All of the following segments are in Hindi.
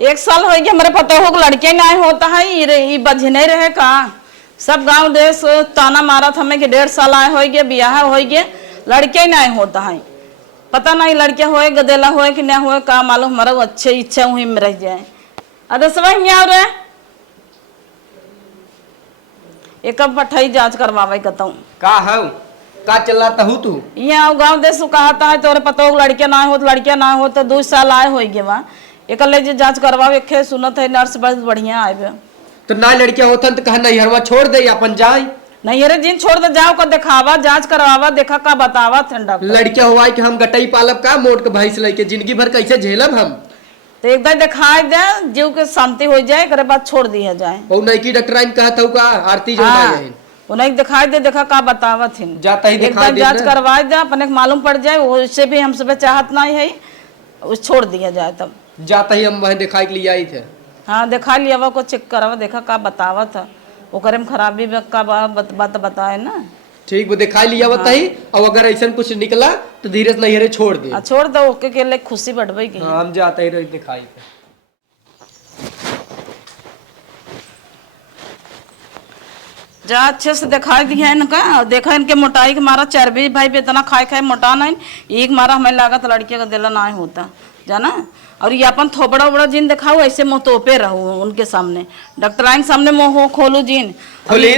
1 साल हो गया हमारे पता हो लड़के नहीं होता है ये बझने रहे का सब गांव देश ताना मारा था हमें कि 1.5 साल आए हो गए ब्याह हो गए लड़के नहीं होता है पता नहीं लड़के होए गदेला होए कि नहीं होए का मालूम हमारा अच्छे इच्छा वहीं में रह जाए। अरे सब यहाँ रे एक कब पठाई जांच करवावे कहूँ का है का चलाता हूँ तू यहाँ गाँव देश कहा था तोरे पता हो लड़के ना हो तो 2 साल आए हो गए वहाँ एक ले जांच करवाओ एक सुनत है नर्स बहुत बढ़िया आए तो ना लड़किया होता तो कहा नहीं हरवा छोड़ दे अपन जाए नहीं अरे जिन छोड़ दे जाओ का दिखावा जांच करवावा देखा का बतावा डॉक्टर लड़किया हुआ कि हम गटई पालब का मोट के भैंस लेके जिंदगी भर कैसे झेलब हम तो एकदम दिखाई दे जीव के शांति हो जाए करे बाद छोड़ दिया जाए और नहीं की डॉक्टर कहा था का आरती जो उन्हें दिखाई दे देखा का बतावत है जाता ही दिखाई दे जांच करवा दे अपने मालूम पड़ जाए उससे भी हम सब चाहत नहीं है उस छोड़ दिया जाए तब जाता ही हम वहीं दिखाई के लिए आई थे। हाँ दिखा लिया वो को चेक करवा देखा का बतावत है वो करे में खराबी का बात बताए ना ठीक वो दिखा लिया बताई और अगर ऐसा कुछ निकला तो धीरे से नहीं छोड़ दे छोड़ दो ओके के लिए खुशी बढ़ गई हम जाते ही दिखाई जा अच्छे से दिखाई दिया इनका देखा इनके मोटाई के मारा चर्बी भाई भी इतना खाए मोटा नहीं एक मारा हमें लागत लड़के का दिला ना होता जाना और ये अपन थोबड़ा उबड़ा जीन दिखाओ ऐसे मुँह तोपे रहो उनके सामने डॉक्टर आइन सामने मुँह खोलू जीन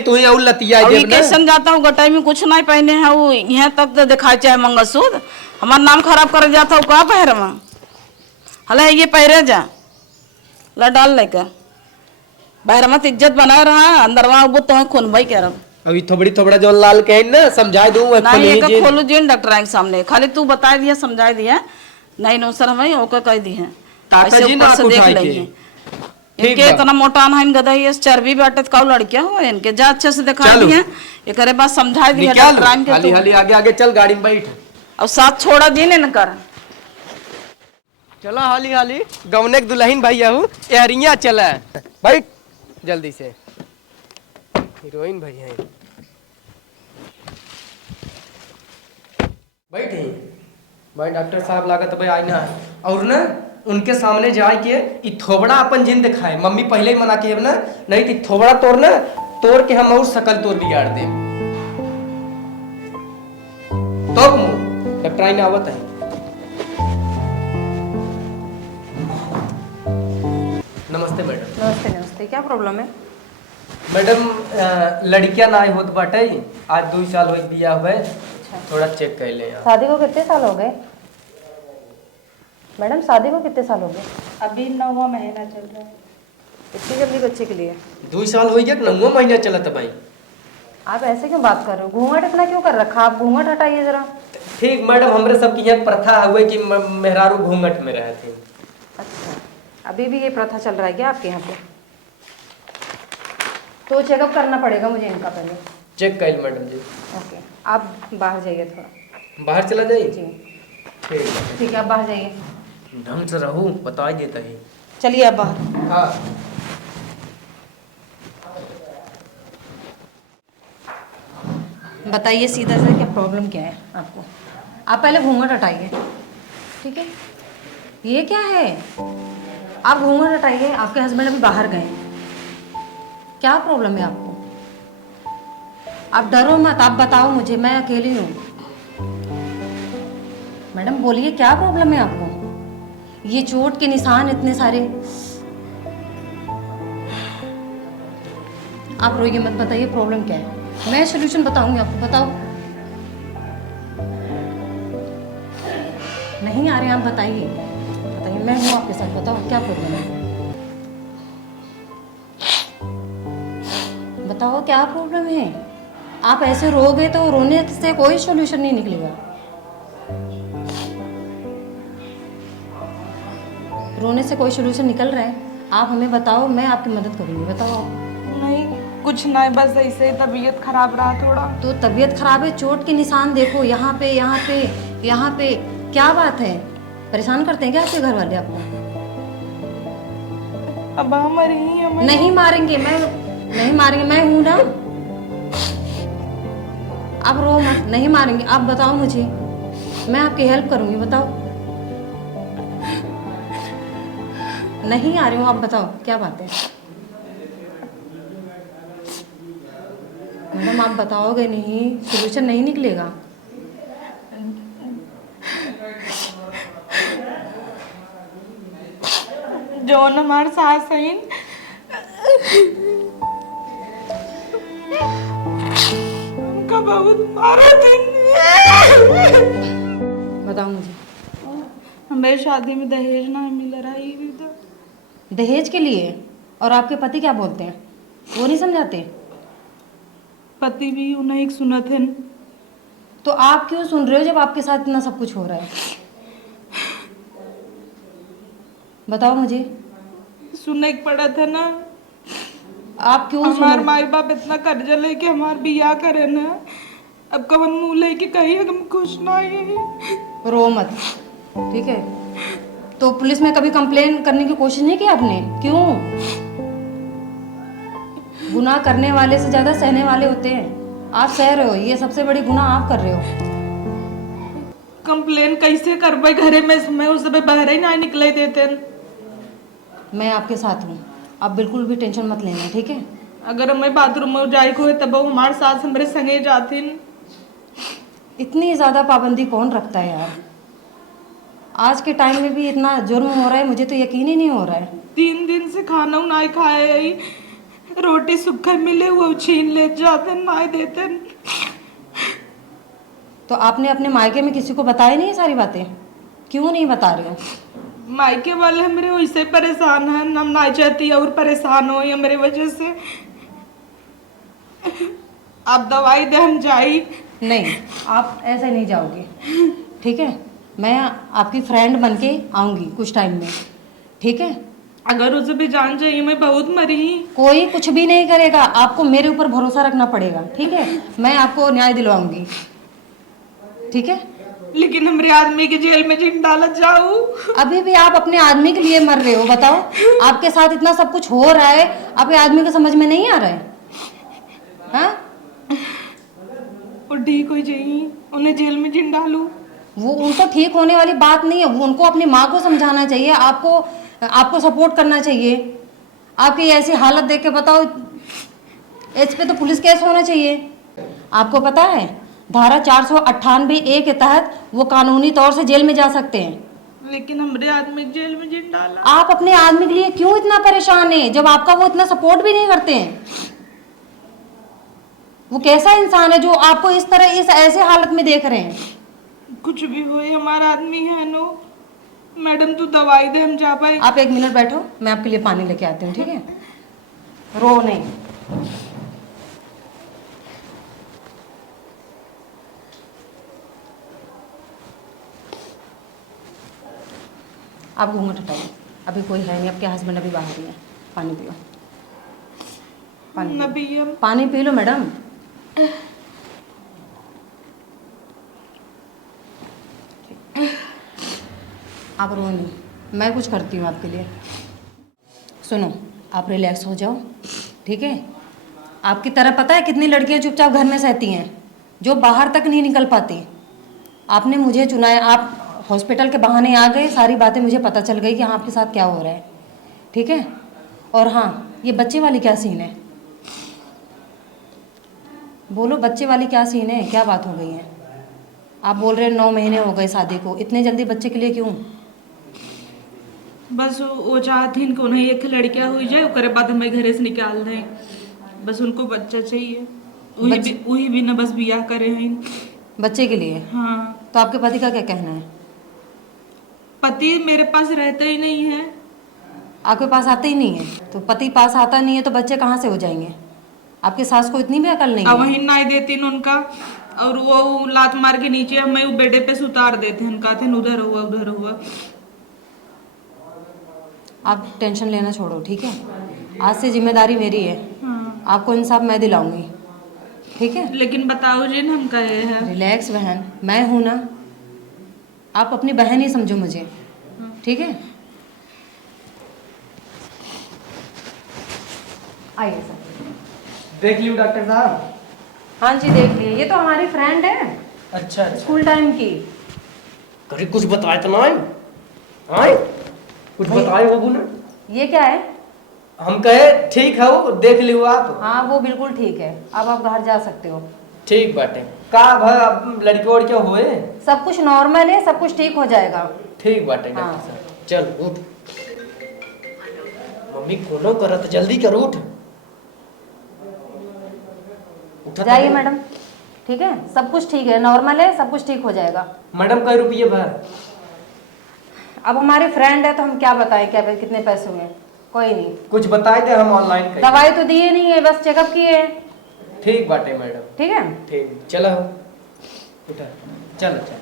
तू ही लतिया कैसन जाता हूँ गटाई में कुछ नहीं पहने है वो यहाँ तक तो दिखाई चाहे मंगलसूत्र हमारा नाम खराब कर जाता हूँ कहाँ पहर वहाँ हला ये पहरे जा ला डाल लेकर बाहर मत इज्जत बना रहा अंदर वहाँ तो खून भाई कह रहा अभी थोबड़ा जो लाल कह ना समझा दूं खोलू जीन डॉक्टर आइन सामने खाली तू बता दिया समझा दिया नहीं नो सर हमें ओके कह दी है देख लेंगे इनके इतना मोटा ना गदा ये चर्बी बाटे का लड़किया हो इनके जा अच्छे से दिखा दिए एक अरे बात समझा दिया डॉक्टर आइन के हाली आगे आगे चल गाड़ी में बैठ और साथ छोड़ा जी ने कर चलो हाली हाली गवने के दुल्हन भैया हूँ एहरिया चला बैठ जल्दी से हीरोइन भैया बैठे भाई डॉक्टर साहब लागत भाई आई ना और ना उनके सामने जाए के थोबड़ा अपन जिन दिखाए मम्मी पहले ही मना के ना नहीं कि थोबड़ा तोड़ के हम और शकल तोड़ बिगाड़ दे तो डॉक्टर आई ने आवत है नमस्ते मैडम नमस्ते नमस्ते क्या प्रॉब्लम है मैडम लड़कियां ना होत बाटे आज 2 साल हो दिया हुआ थोड़ा चेक कर ले यार शादी को कितने साल हो गए मैडम शादी को कितने साल हो गए अभी 9वां महीना चल रहा है इतनी जल्दी बच्चे के लिए 2 साल हो गया 9वां महीना चला था भाई आप ऐसे क्यों बात कर रहे हो घूंघट इतना क्यों कर रखा आप घूंघट हटाइए जरा ठीक मैडम हमरे सबकी यहाँ प्रथा हुए कि मेहरारू घूंघट में रहे थे अच्छा अभी भी ये प्रथा चल रहा है क्या आपके यहाँ पे तो चेकअप करना पड़ेगा मुझे इनका पहले चेक कर मैडम जी ओके आप बाहर जाइए थोड़ा बाहर चला जाइए जी ठीक है आप बाहर जाइए ढंग से रहूँ बता ही देता है चलिए आप बाहर हाँ बताइए सीधा से क्या प्रॉब्लम क्या है आपको आप पहले घूंघट हटाइए ठीक है ये क्या है आप घूंघट हटाइए आपके हस्बैंड अभी बाहर गए क्या प्रॉब्लम है आपको आप डरो मत आप बताओ मुझे मैं अकेली हूँ मैडम बोलिए क्या प्रॉब्लम है आपको ये चोट के निशान इतने सारे आप रोइए मत बताइए प्रॉब्लम क्या है मैं सोल्यूशन बताऊंगी आपको बताओ नहीं आ रहे आप बताइए बताइए मैं हूँ आपके साथ बताओ क्या प्रॉब्लम है बताओ क्या प्रॉब्लम है आप ऐसे रोगे तो रोने से कोई सोल्यूशन नहीं निकलेगा रोने से कोई सोल्यूशन निकल रहा है आप हमें बताओ मैं आपकी मदद करूंगी बताओ आप नहीं कुछ नहीं बस ऐसे ही तबीयत खराब रहा थोड़ा तो तबीयत खराब है चोट के निशान देखो यहाँ पे यहाँ पे यहाँ पे क्या बात है परेशान करते हैं क्या आपके घर वाले आपको अब हमारी हमें नहीं मारेंगे मैं हूँ ना आप रो मत नहीं मारेंगे आप बताओ मुझे मैं आपकी हेल्प करूंगी बताओ नहीं आ रही हूँ, आप बताओ क्या बात है। मैडम आप बताओगे नहीं, सोल्यूशन नहीं निकलेगा। जौन हमार सास है उनका बहुत मारा दिन। बताओ मुझे। हमें शादी में दहेज ना मिल रहा है। दहेज के लिए? और आपके पति क्या बोलते हैं, वो नहीं समझाते? पति भी उन्हें एक सुनत है। तो आप क्यों सुन रहे हो जब आपके साथ इतना सब कुछ हो रहा है? बताओ मुझे। सुनने को पड़ा था ना, आप क्यों सुन हमार रहे माई बाप इतना कर्जा लेके हमार बियाह करे ना, अब कवन मुंह लेके कही हम खुश ना है। हो? रो मत, ठीक है? तो पुलिस में कभी कंप्लेन करने की कोशिश नहीं की आपने? क्यों? गुनाह करने वाले से ज्यादा सहने वाले होते हैं। आप सह रहे हो, ये सबसे बड़ी गुनाह आप कर रहे हो। कंप्लेन कैसे करबे, घरे में उस समय बाहर ही ना निकले देते। मैं आपके साथ हूँ, आप बिल्कुल भी टेंशन मत लेना, ठीक है? अगर हमें बाथरूम में जाए को है तब हमारे सास हमारे संगे जाती। इतनी ज़्यादा पाबंदी कौन रखता है यार? आज के टाइम में भी इतना जुर्म हो रहा है, मुझे तो यकीन ही नहीं हो रहा है। 3 दिन से खाना ना खाए, रोटी सूखा मिले वो छीन ले जाते ना देते। तो आपने अपने मायके में किसी को बताया नहीं ये सारी बातें? क्यों नहीं बता रहे हो? मायके वाले मेरे वैसे परेशान हैं, हम ना चाहती और परेशान हो या मेरे वजह से। आप दवाई दे हम जाई। नहीं, आप ऐसे नहीं जाओगे, ठीक है? मैं आपकी फ्रेंड बन के आऊँगी कुछ टाइम में, ठीक है? अगर उसे भी जान चाहिए मैं बहुत मरी। कोई कुछ भी नहीं करेगा, आपको मेरे ऊपर भरोसा रखना पड़ेगा, ठीक है? मैं आपको न्याय दिलवाऊंगी, ठीक है? लेकिन हमारे आदमी के जेल में जिन डाला जाऊं। अभी भी आप अपने आदमी के लिए मर रहे हो, बताओ? आपके साथ इतना सब कुछ हो रहा है, आपके आदमी को समझ में नहीं आ रहा है? हाँ? वो ठीक हो जाइए, उन्हें जेल में जिन डालू। वो उनको ठीक होने वाली बात नहीं है, वो उनको अपनी माँ को समझाना चाहिए, आपको सपोर्ट करना चाहिए। आपकी ऐसी हालत देख के बताओ, इस पे तो पुलिस केस होना चाहिए। आपको पता है धारा 498A के तहत वो कानूनी तौर से जेल में जा सकते हैं। लेकिन हमारे आदमी जेल में जिन डाला। आप अपने आदमी के लिए क्यों इतना परेशान है जब आपका वो इतना सपोर्ट भी नहीं करते हैं? वो कैसा इंसान है जो आपको इस तरह इस ऐसे हालत में देख रहे हैं? कुछ भी हो हमारा आदमी है नो। मैडम तू दवाई दे हम जा पाए। आप 1 मिनट बैठो, मैं आपके लिए पानी लेके आती हूँ, ठीक है? रो नहीं। आप घूंघट हटाइए, अभी कोई है नहीं, आपके हस्बैंड अभी बाहर ही है। पानी पियो, पानी पी लो मैडम। आप रो नहीं, मैं कुछ करती हूँ आपके लिए। सुनो, आप रिलैक्स हो जाओ, ठीक है? आपकी तरह पता है कितनी लड़कियां चुपचाप घर में सहती हैं जो बाहर तक नहीं निकल पाती। आपने मुझे चुना है, आप हॉस्पिटल के बहाने आ गए, सारी बातें मुझे पता चल गई कि हाँ आपके साथ क्या हो रहा है, ठीक है? और हाँ, ये बच्चे वाली क्या सीन है? बोलो, बच्चे वाली क्या सीन है, क्या बात हो गई है? आप बोल रहे हैं 9 महीने हो गए शादी को, इतने जल्दी बच्चे के लिए क्यों? बस वो चाहती कि उन्हें एक लड़कियां हुई जाए, उसके बाद हमें घरे से निकाल दें। बस उनको बच्चा चाहिए, वही भी ना बस बियाह करे हैं बच्चे के लिए। हाँ। तो आपके पति का क्या कहना है? पति मेरे पास रहता ही नहीं है। आपके पास आते ही नहीं है? तो पति पास आता नहीं है तो बच्चे कहाँ से हो जाएंगे? आपकी सास को इतनी भी अकल नहीं है? वही ना देती उनका, और वो लात मार के नीचे हमें वो बेडे पे सुतार देते हैं, कहते हैं उधर हुआ उधर हुआ। आप टेंशन लेना छोड़ो, ठीक है? आज से जिम्मेदारी मेरी है। हाँ। आपको इंसाफ मैं दिलाऊंगी, ठीक है? लेकिन बताओ जी हम कहे हैं। रिलैक्स बहन, मैं हूं ना, आप अपनी बहन ही समझो मुझे, ठीक है? आइए सर। देख लियो डॉक्टर साहब। हाँ जी देख लिए, ये तो हमारी फ्रेंड है अच्छा स्कूल टाइम की। कभी कुछ बताए तो नहीं? आए कुछ बताए बाबू ने? ये क्या है? हम कहे ठीक है वो देख लियो आप। हाँ वो बिल्कुल ठीक है, अब आप घर जा सकते हो। ठीक बाटे का भाई अब लड़के वड़के हुए सब कुछ नॉर्मल है, सब कुछ ठीक हो जाएगा। ठीक बाटे हाँ। डॉक्टर साहब चल उठ। मम्मी कोनो करत जल्दी कर उठ। उठा जाइए मैडम, ठीक है, सब कुछ ठीक है, नॉर्मल है, सब कुछ ठीक हो जाएगा। मैडम कई रुपये भर? अब हमारे फ्रेंड है तो हम क्या बताएं क्या कितने पैसे हुए, कोई नहीं। कुछ बताए थे हम ऑनलाइन कर। दवाई तो दिए नहीं है, बस चेकअप किए हैं। ठीक बाटे मैडम। ठीक है, ठीक चलो उठा चलो चलो।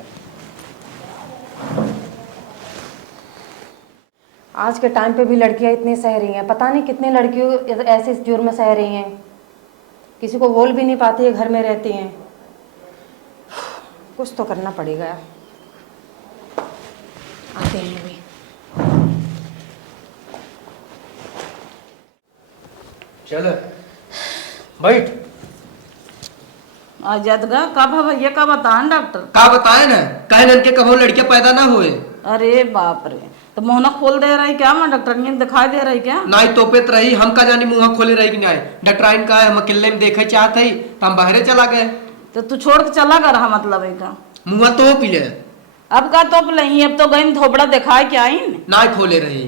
आज के टाइम पे भी लड़कियां इतनी सह रही हैं, पता नहीं कितने लड़कियों ऐसे जुर्म सह रही हैं, किसी को बोल भी नहीं पाती है, घर में रहती हैं। कुछ तो करना पड़ेगा। आते हैं भी। चलो बैठ। आजादगा कब है भैया, का बतान डॉक्टर? का बताए ना कहे नन के कभो लड़के पैदा ना हुए। अरे बाप रे, तो मोहना खोल दे रही क्या? मैं डॉक्टर ने दिखाई दे रही क्या? ना ही तोपेत रही, हम का जानी मुंह खोले रही कि नहीं। डॉक्टराइन का हम अकेले में देखे चाहते ही तो हम बाहरे चला गए। तो तू छोड़ के चला कर रहा मतलब है का? मुंह तो पी ले। अब का तोप नहीं, अब तो गई थोपड़ा दिखाए क्या आई ना ही खोले रही।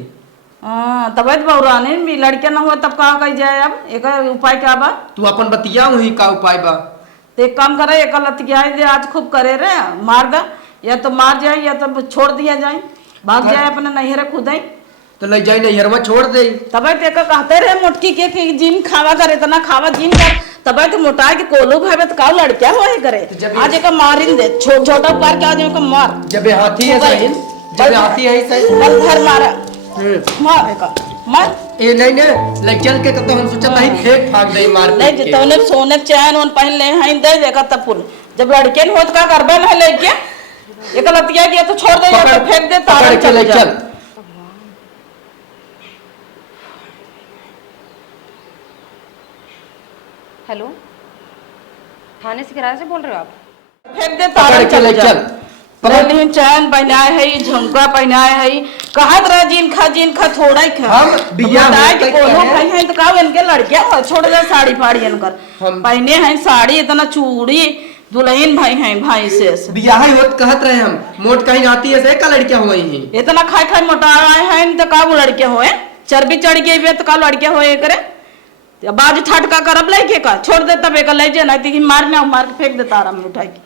हाँ तब बहुराने भी लड़के ना हुआ तब कहा कही जाए। अब एक उपाय क्या बा? तू अपन बतिया वही का उपाय बा। तो एक काम करे, एक लतिया दे आज खूब करे रे, मार दे, या तो मार जाए या तो छोड़ दिया जाए, भाग जाए अपने नैहरे खुद ही। तो ले जाए नैहरवा छोड़ दे। तब ते कहते रहे मोटकी के जिन खावा करे इतना खावा जिन कर, तब तो मोटा के कोलू भावे तो का लड़किया हो करे। आज एक मारिन दे छोटा पार के आज एक मार। जब हाथी है सही, जब हाथी है सही बल भर मारा मार का मार। ए नहीं ने ले चल के तो हम सोचा नहीं फेंक फाक दे मार नहीं जितने सोने चैन उन पहन ले हैं दे देगा तब पुल। जब लड़के ने होत का करबे ना लेके एक लतिया किया तो छोड़ दे या तो फेंक दे तारा चले जा। हेलो, थाने से किराए से बोल रहे हो आप? फेंक दे तारा चले जा। नहीं चैन पहनाए है, झुमका पहनाए है, कहत रहा जिन खा थोड़ा ही खा। हम बिया बताए कि कोनो भाई हैं तो का इनके लड़कियां छोड़ दे साड़ी फाड़ी इनकर पहने हैं साड़ी, इतना चूड़ी दुल्हन भाई हैं भाई से बियाह होत कहत रहे हम। मोट कहीं आती है से का लड़कियां हुई हैं। इतना खाई खाई मोटा आए हैं तो का वो लड़के होए, चर्बी चढ़ गई तो का लड़के होए करे। बाज ठटका करब लेके का छोड़ दे तब एक ले जे नहीं मार में मार के फेंक दे तारा में उठा के।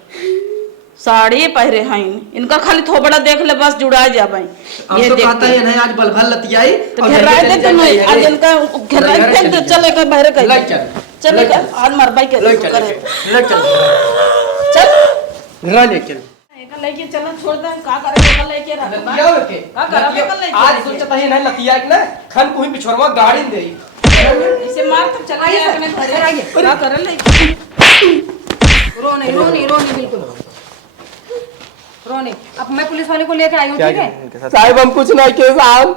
साड़ी पहरे हैं इनका खाली थोबड़ा देख ले बस जुड़ा जा भाई। ये तो कहता है नहीं आज बलभल लतियाई तो घेराए दे तुम आज इनका घेराए फेंक दे चले का बाहर का ले चल चले का आज मर भाई के ले चल ले चल चल ले चल एक लेके चल छोड़ दे का करे लेके रख लतिया के का करे लेके आज सोचता है नहीं लतिया के ना खन कोई पिछोरवा गाड़ी दे इसे मार तो चला गया अपने घर आइए का करे लेके रोने रोने रोने बिल्कुल रोने। अब मैं पुलिस वाले को लेकर आई हूँ, ठीक है? साहब हम कुछ नहीं किए साहब,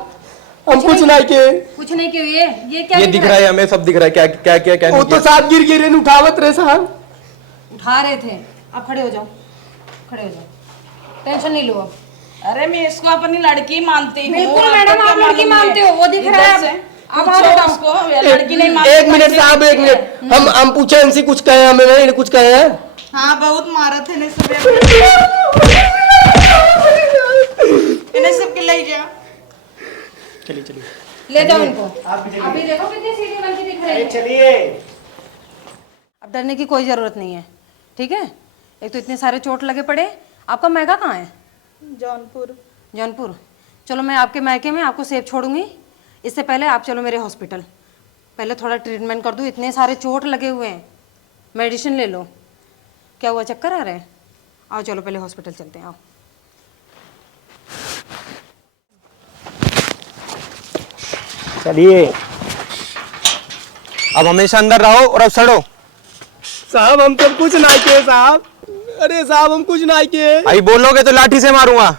हम कुछ नहीं किए। कुछ नहीं किए। ये क्या ये दिख रहा है हमें, सब दिख रहा है। क्या क्या क्या क्या वो तो साहब गिर गिरे उठावत रहे साहब। उठा रहे थे। आप खड़े हो जाओ, खड़े हो जाओ, टेंशन नहीं लो अब। अरे मैं इसको अपनी लड़की मानती हूँ। बिल्कुल मैडम आप लड़की मानते हो, वो दिख रहा है। अब आ जाओ उसको लड़की नहीं मानती। एक मिनट साहब एक मिनट, हम पूछे इनसे कुछ कहे हमें नहीं कुछ कहे हैं। हाँ बहुत मारा थे ने सब इन्हें सब के ले जा। चलिए चलिए ले जाओ इनको। अभी देखो कितनी सीधी बन के दिख रही है। चलिए अब डरने की कोई जरूरत नहीं है, ठीक है? एक तो इतने सारे चोट लगे पड़े। आपका मैका कहाँ है? जौनपुर। जौनपुर। चलो मैं आपके मैके में आपको सेफ छोड़ूंगी। इससे पहले आप चलो मेरे हॉस्पिटल, पहले थोड़ा ट्रीटमेंट कर दूँ। इतने सारे चोट लगे हुए हैं, मेडिसिन ले लो। क्या हुआ, चक्कर आ रहे हैं? आओ चलो पहले हॉस्पिटल चलते हैं, आओ। चलिए अब हमेशा अंदर रहो और अब सड़ो। साहब हम तो कुछ नहीं किए साहब। अरे साहब हम कुछ नहीं किए। भाई बोलोगे तो लाठी से मारूंगा।